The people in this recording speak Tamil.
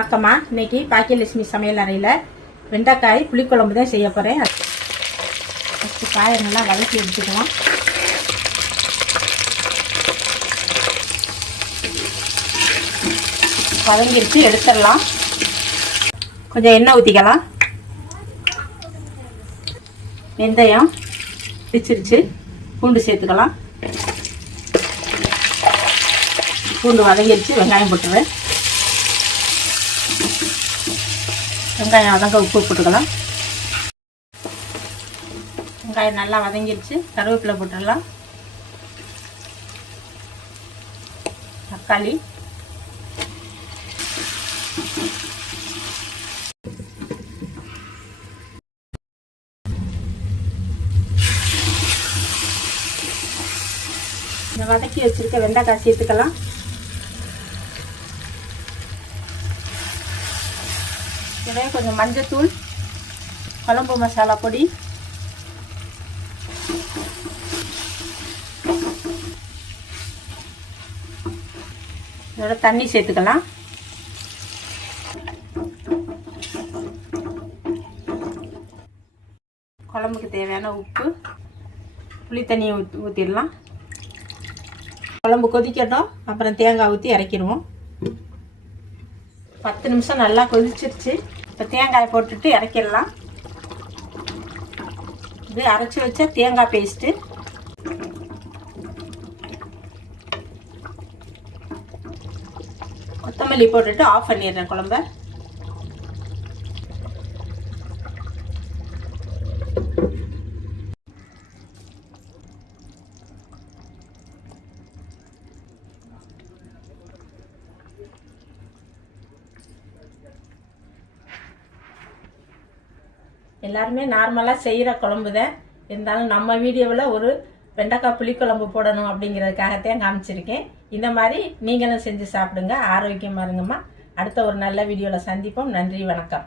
வணக்கம்மா. இன்னைக்கு பாக்கியலட்சுமி சமையல் அறையில் வெண்டைக்காய் புளிக்குழம்பு தான் செய்ய போகிறேன். ஃபஸ்ட்டு காயை நல்லா வதக்கி எடுத்துக்கலாம். வதங்கிடுச்சு, எடுத்துடலாம். கொஞ்சம் எண்ணெய் ஊற்றிக்கலாம். வெந்தயம் பிடிச்சிருச்சு, பூண்டு சேர்த்துக்கலாம். பூண்டு வதங்கிடுச்சு, வெங்காயம் போட்டுருவேன். வெங்காயம் வதங்க உப்பு போட்டுக்கலாம். வெங்காயம் நல்லா வதங்கிடுச்சு, கருவேப்பிலை போட்டுடலாம். தக்காளி, இந்த வதக்கி வச்சிருக்க வெண்டைக்காய் சேர்த்துக்கலாம். இதே கொஞ்சம் மஞ்சத்தூள், குழம்பு மசாலா பொடி, இதோட தண்ணி சேர்த்துக்கலாம். குழம்புக்கு தேவையான உப்பு, புளி தண்ணியை ஊற்றிடலாம். குழம்பு கொதிக்கட்டும், அப்புறம் தேங்காய் ஊற்றி இறக்கிடுவோம். 10 நிமிஷம் நல்லா கொதிச்சிருச்சு. இப்போ தேங்காய் போட்டுட்டு இறக்கிடலாம். இது அரைச்சி வச்ச தேங்காய் பேஸ்ட்டு. கொத்தமல்லி போட்டுட்டு ஆஃப் பண்ணிடுறேன் குழம்ப. எல்லாருமே நார்மலாக செய்கிற குழம்பு தான் இருந்தாலும் நம்ம வீடியோவில் ஒரு வெண்டைக்காய் புளிக்குழம்பு போடணும் அப்படிங்கிறதுக்காகத்தான் காமிச்சிருக்கேன். இந்த மாதிரி நீங்களும் செஞ்சு சாப்பிடுங்க, ஆரோக்கியமாக இருங்கம்மா. அடுத்த ஒரு நல்ல வீடியோவில் சந்திப்போம். நன்றி, வணக்கம்.